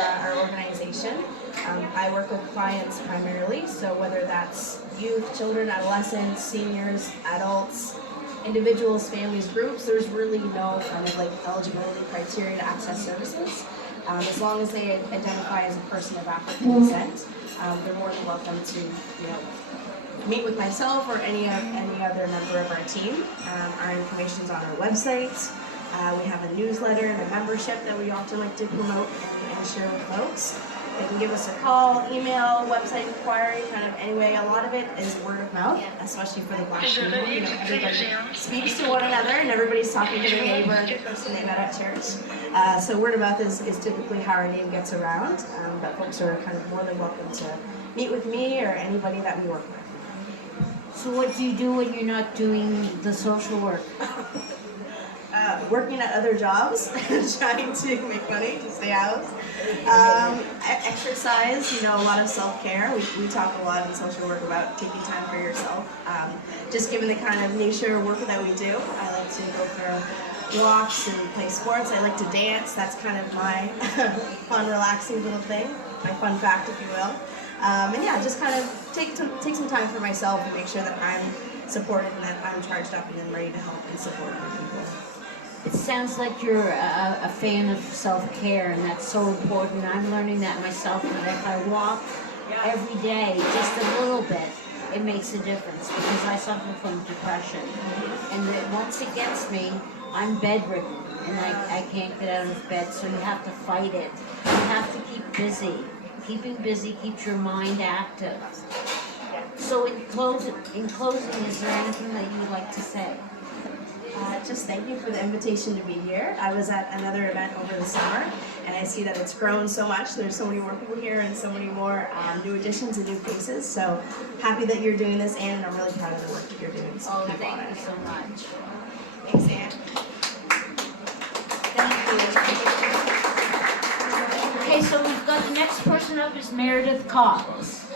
our organization. I work with clients primarily, so whether that's youth, children, adolescents, seniors, adults, individuals, families, groups, there's really no kind of like eligibility criteria to access services. As long as they identify as a person of African descent, they're more than welcome to, meet with myself or any other member of our team. Our information is on our website. We have a newsletter and a membership that we often like to promote and share with folks. They can give us a call, email, website inquiry, kind of anyway. A lot of it is word of mouth, especially for the Black community. Everybody speaks to one another and everybody's talking to their neighbor and the person they met at church. So word of mouth is typically how our name gets around, but folks are kind of more than welcome to meet with me or anybody that we work with. So what do you do when you're not doing the social work? Working at other jobs, trying to make money to stay housed. Exercise, a lot of self-care. We talk a lot in social work about taking time for yourself. Just given the kind of nature of work that we do, I like to go for walks and play sports. I like to dance. That's kind of my fun, relaxing little thing, my fun fact, if you will. And yeah, just kind of take some time for myself and make sure that I'm supported and that I'm charged up and then ready to help and support other people. It sounds like you're a fan of self-care, and that's so important. I'm learning that myself, that if I walk every day, just a little bit, it makes a difference, because I suffer from depression. And that once it gets me, I'm bedridden, and I can't get out of bed, so you have to fight it. You have to keep busy. Keeping busy keeps your mind active. So in closing, is there anything that you would like to say? Just thank you for the invitation to be here. I was at another event over the summer, and I see that it's grown so much. There's so many more people here and so many more new additions and new faces. So happy that you're doing this, Anne, and I'm really proud of the work that you're doing. So Thank you so much. Thanks, Anne. Okay, so we've got the next person up is Meredith Cox.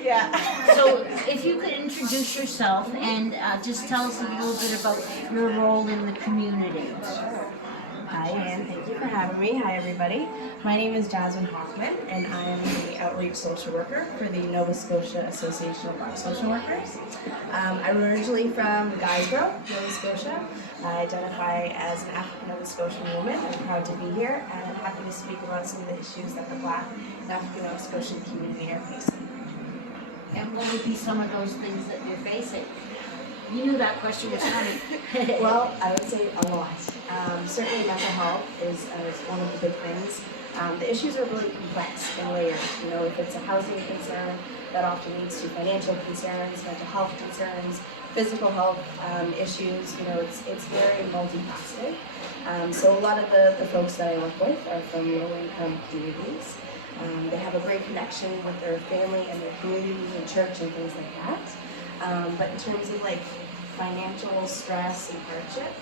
Yeah. So if you could introduce yourself and just tell us a little bit about your role in the community. Hi, Anne. Thank you for having me. Hi, everybody. My name is Jasmine Hoffman, and I am the outreach social worker for the Nova Scotia Association of Black Social Workers. I'm originally from Guysborough, Nova Scotia. I identify as an African Nova Scotian woman. I'm proud to be here, and I'm happy to speak about some of the issues that the Black and African Nova Scotian community are facing. And what would be some of those things that you're facing? You knew that question was coming. Well, I would say a lot. Certainly mental health is one of the big things. The issues are really complex and layered. If it's a housing concern, that often leads to financial concerns, mental health concerns, physical health issues. It's very multifaceted. So a lot of the folks that I work with are from low-income communities. They have a great connection with their family and their communities and church and things like that. But in terms of financial stress and hardship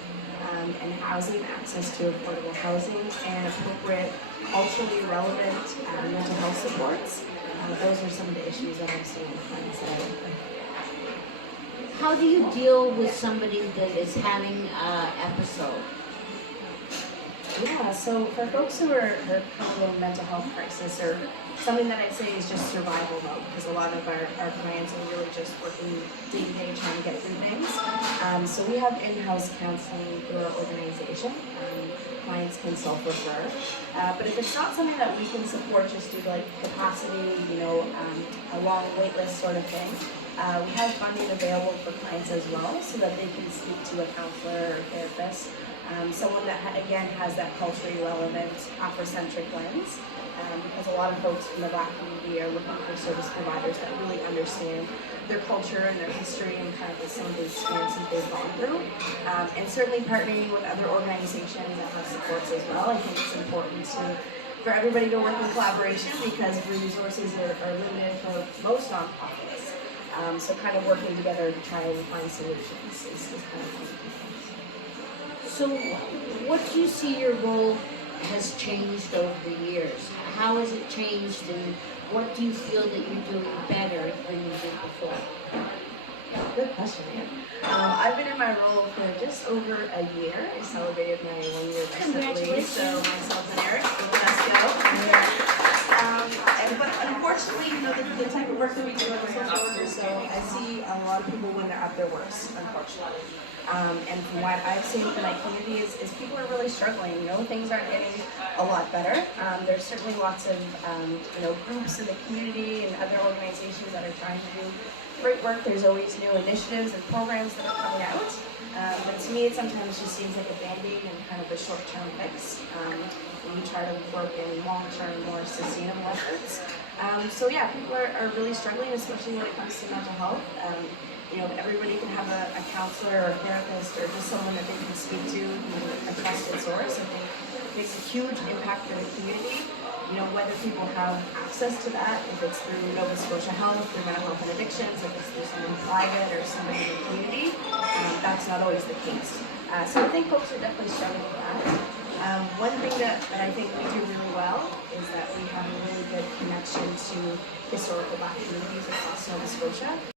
and housing, access to affordable housing and appropriate, culturally relevant mental health supports, those are some of the issues that I'm seeing with clients that I work with. How do you deal with somebody that is having an episode? Yeah, so for folks who are having a mental health crisis, or something that I'd say is just survival mode, because a lot of our clients are really just working day to day trying to get through things. So we have in-house counseling through our organization. Clients can self-refer. But if it's not something that we can support just due to capacity, a long wait list sort of thing, we have funding available for clients as well, so that they can speak to a counselor or therapist. Someone that, again, has that culturally relevant Afrocentric lens, because a lot of folks from the Black community are looking for service providers that really understand their culture and their history and kind of some of the experiences they've gone through. And certainly partnering with other organizations that have supports as well. I think it's important for everybody to work in collaboration, because resources are limited for most nonprofits. So kind of working together to try and find solutions is kind of key. So what do you see your role has changed over the years? How has it changed, and what do you feel that you're doing better than you did before? Good question, Anne. I've been in my role for just over a year. I celebrated my 1 year recently. Congratulations. So myself and Eric, let's go. work that we do as a social worker, so I see a lot of people when they're at their worst, unfortunately. And from what I've seen in my community is people are really struggling. You know, things aren't getting a lot better. There's certainly lots of groups in the community and other organizations that are trying to do great work. There's always new initiatives and programs that are coming out. But to me, it sometimes just seems like a band-aid and kind of a short-term fix. We try to work in long-term, more sustainable efforts. So yeah, people are really struggling, especially when it comes to mental health. If everybody can have a counselor or a therapist or just someone that they can speak to, a trusted source, I think it makes a huge impact for the community. Whether people have access to that, if it's through Nova Scotia Health, through Mental Health and Addictions, if it's through someone private or somebody in the community, that's not always the case. So I think folks are definitely struggling with that. One thing that I think we do really well is that we have a really good connection to historical Black communities across Nova Scotia.